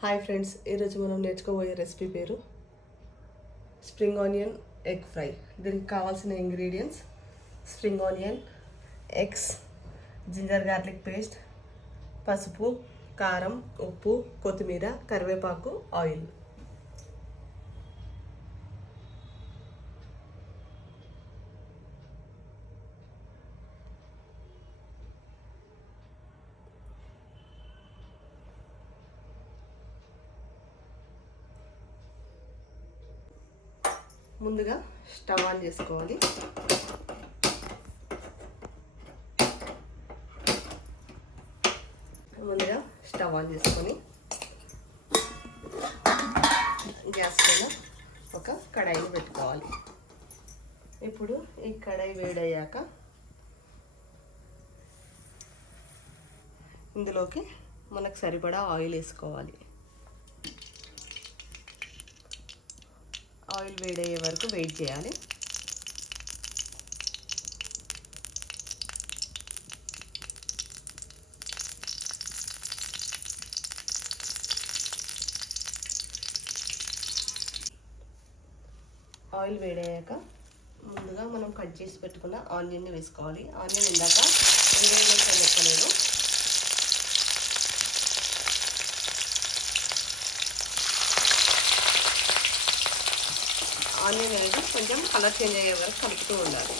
Hi friends, ఈరోజు మనం నేర్చుకోబోయే రెసిపీ పేరు స్ప్రింగ్ ఆనియన్ ఎగ్ ఫ్రై. దీనికి కావాల్సిన ingredients: spring onion, eggs, ginger garlic paste, పసుపు, కారం, ఉప్పు, కొత్తిమీర, కరివేపాకు, ఆయిల్. ముందుగా స్టవ్ ఆన్ చేసుకోవాలి. ముందుగా స్టవ్ ఆన్ చేసుకొని గ్యాస్ పైన ఒక కడాయిని పెట్టుకోవాలి. ఇప్పుడు ఈ కడాయి వేడయ్యాక ఇందులోకి మనకు సరిపడా ఆయిల్ వేసుకోవాలి. ఆయిల్ వేడయ్యే వరకు వెయిట్ చేయాలి. ఆయిల్ వేడయ్యాక ముందుగా మనం కట్ చేసి పెట్టుకున్న ఆనియన్ని వేసుకోవాలి. ఆనియన్ ఇందాక లెక్కలేదు. ఆనియన్ అనేది కొంచెం కలర్ చేంజ్ అయ్యే వరకు కలుపుతూ ఉండాలి.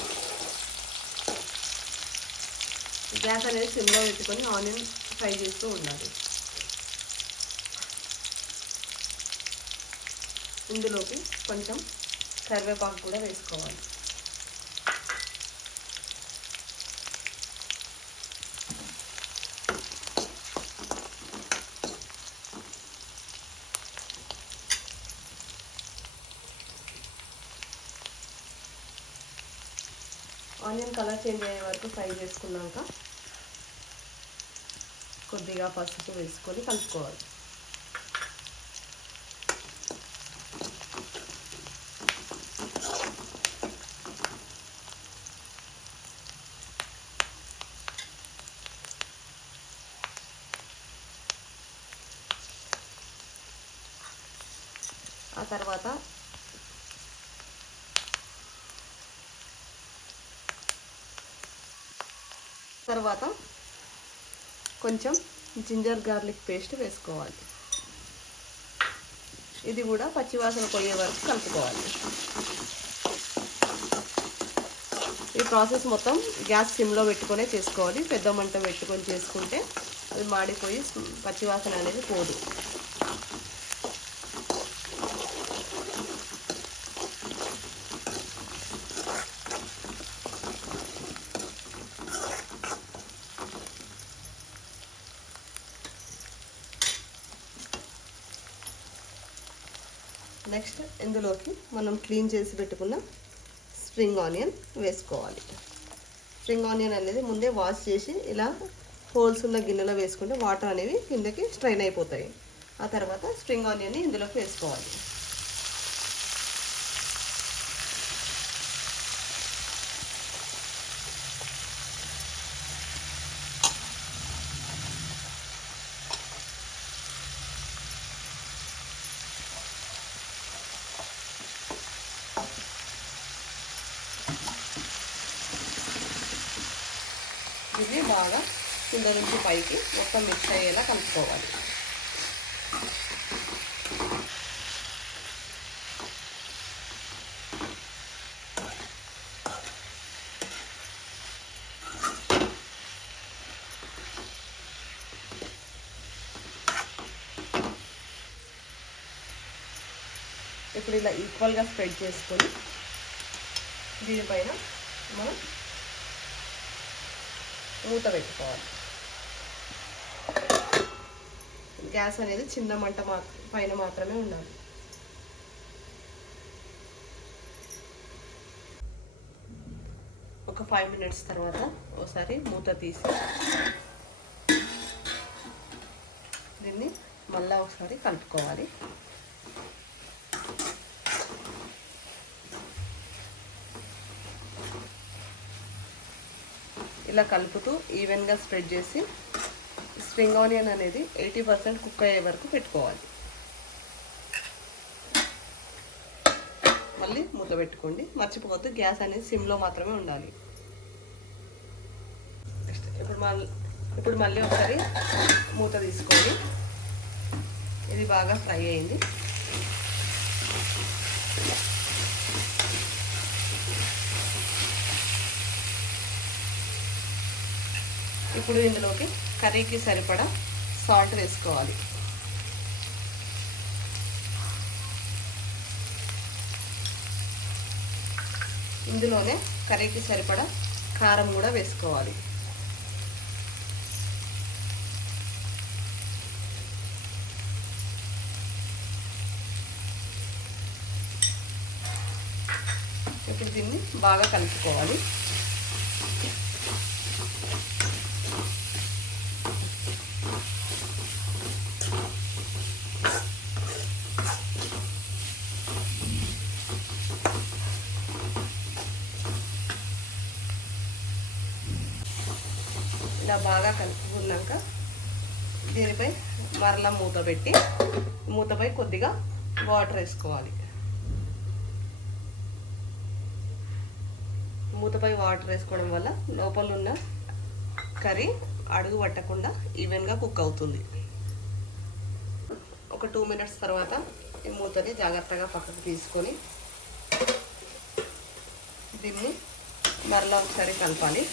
గ్యాస్ అనేది సిమ్లో పెట్టుకొని ఆనియన్ ఫ్రై చేస్తూ ఉండాలి. ఇందులోకి కొంచెం కరివేపాకు కూడా వేసుకోవాలి. ఆనియన్ కలర్ చేంజ్ అయ్యే వరకు ఫ్రై చేసుకున్నాక కొద్దిగా పసుపు వేసుకొని కలుపుకోవాలి. ఆ తర్వాత కొంచెం జింజర్ గార్లిక్ పేస్ట్ వేసుకోవాలి. ఇది కూడా పచ్చివాసన పోయే వరకు కలుపుకోవాలి. ఈ ప్రాసెస్ మొత్తం గ్యాస్ సిమ్లో పెట్టుకొనే చేసుకోవాలి. పెద్ద మంట పెట్టుకొని చేసుకుంటే అది మాడిపోయి పచ్చివాసన అనేది పోదు. నెక్స్ట్ ఇందులోకి మనం క్లీన్ చేసి పెట్టుకున్న స్ప్రింగ్ ఆనియన్ వేసుకోవాలి. స్ప్రింగ్ ఆనియన్ అనేది ముందే వాష్ చేసి ఇలా హోల్స్ ఉన్న గిన్నెలో వేసుకుంటే వాటర్ అనేవి కిందకి స్ట్రైన్ అయిపోతాయి. ఆ తర్వాత స్ప్రింగ్ ఆనియన్ని ఇందులోకి వేసుకోవాలి. ఇది బాగా కింద నుంచి పైకి మొత్తం మిక్స్ అయ్యేలా కలుపుకోవాలి. ఇప్పుడు ఇలా ఈక్వల్గా స్ప్రెడ్ చేసుకొని దీనిపైన మనం మూత పెట్టుకోవాలి. గ్యాస్ అనేది చిన్న మంట పైన మాత్రమే ఉండాలి. ఒక 5 మినిట్స్ తర్వాత ఒకసారి మూత తీసి దీన్ని మళ్ళీ ఒకసారి కలుపుకోవాలి. ఇలా కలుపుతూ ఈవెన్గా స్ప్రెడ్ చేసి స్ప్రింగ్ ఆనియన్ అనేది 80% కుక్ అయ్యే వరకు పెట్టుకోవాలి. మళ్ళీ మూత పెట్టుకోండి. మర్చిపోవద్దు, గ్యాస్ అనేది సిమ్లో మాత్రమే ఉండాలి. ఇప్పుడు మళ్ళీ ఒకసారి మూత తీసుకోండి. ఇది బాగా ఫ్రై అయింది. ఇప్పుడు ఇందులోకి కర్రీకి సరిపడా సాల్ట్ వేసుకోవాలి. ఇందులోనే కర్రీకి సరిపడా కారం కూడా వేసుకోవాలి. ఇప్పుడు దీన్ని బాగా కలుపుకోవాలి. ఇలా బాగా కలుపుకున్నాక దీనిపై మరలా మూతపై కొద్దిగా వాటర్ వేసుకోవాలి. మూతపై వాటర్ వేసుకోవడం వల్ల లోపల ఉన్న కర్రీ అడుగు పట్టకుండా ఈవెన్గా కుక్ అవుతుంది. ఒక 2 మినిట్స్ తర్వాత ఈ మూతని జాగ్రత్తగా పక్కకు తీసుకొని దీన్ని మరలా ఒకసారి కలపాలి.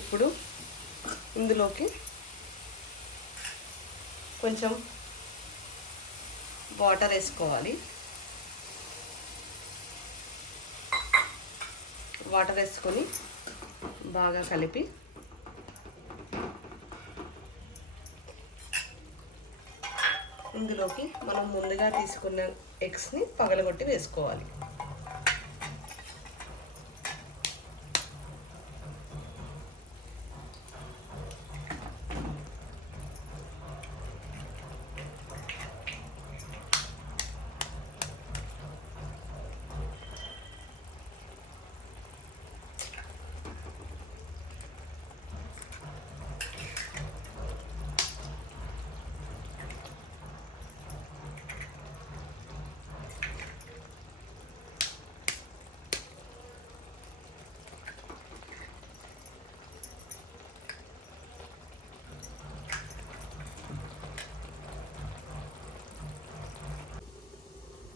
ఇప్పుడు ఇందులోకి కొంచెం వాటర్ వేసుకోవాలి. వాటర్ వేసుకొని బాగా కలిపి ఇందులోకి మనం ముందుగా తీసుకున్న ఎగ్స్ని పగలగొట్టి వేసుకోవాలి.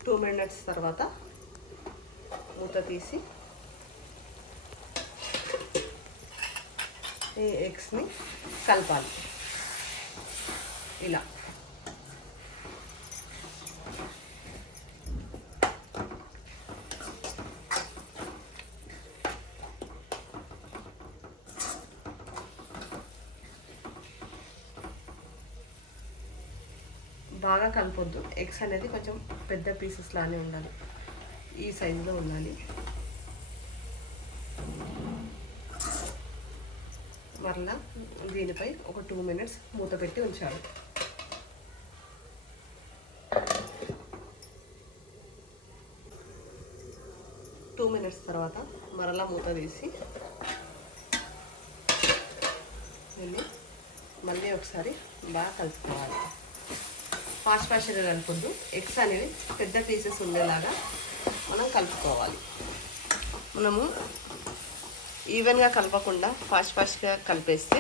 టూ మినిట్స్ తర్వాత మూత తీసి ఈ ఎగ్స్ని కలపాలి. ఇలా బాగా కలపొద్దు. ఎగ్స్ అనేది కొంచెం పెద్ద పీసెస్ లానే ఉండాలి, ఈ సైజులో ఉండాలి. మరలా దీనిపై ఒక 2 మినిట్స్ మూత పెట్టి ఉంచాలి. టూ మినిట్స్ తర్వాత మరలా మూత తీసి దీన్ని మళ్ళీ ఒకసారి బాగా కలుపుకోవాలి. ఫాస్ట్గా కలుపుద్దు. ఎగ్స్ అనేవి పెద్ద పీసెస్ ఉండేలాగా మనం కలుపుకోవాలి. మనము ఈవెన్గా కలపకుండా ఫాస్ట్గా కలిపేస్తే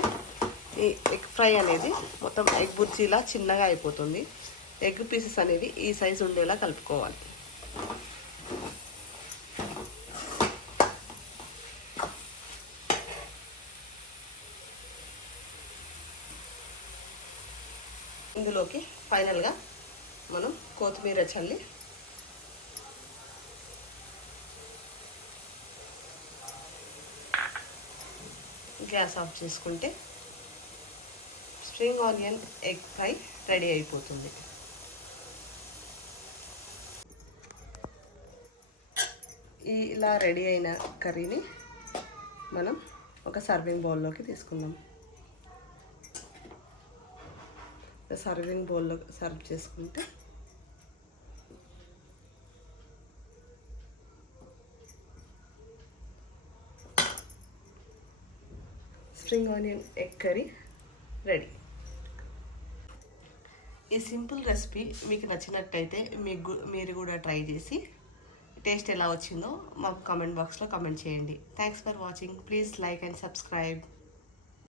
ఈ ఎగ్ ఫ్రై అనేది మొత్తం ఎగ్ బుర్జీలా చిన్నగా అయిపోతుంది. ఎగ్ పీసెస్ అనేది ఈ సైజు ఉండేలా కలుపుకోవాలి. ఇందులోకి ఫైనల్గా మనం కొత్తిమీర చల్లి గ్యాస్ ఆఫ్ చేసుకుంటే spring onion egg fry ready అయిపోతుంది. ఇలా రెడీ అయిన కర్రీని మనం ఒక సర్వింగ్ బౌల్లోకి తీసుకుందాం. సర్వింగ్ బౌల్లో సర్వ్ చేసుకుంటే spring onion egg curry ready. ఈ సింపుల్ రెసిపీ మీకు నచ్చినట్టయితే మీరు కూడా ట్రై చేసి టేస్ట్ ఎలా వచ్చిందో మాకు కామెంట్ బాక్స్లో కామెంట్ చేయండి. Thanks for watching. Please like and subscribe.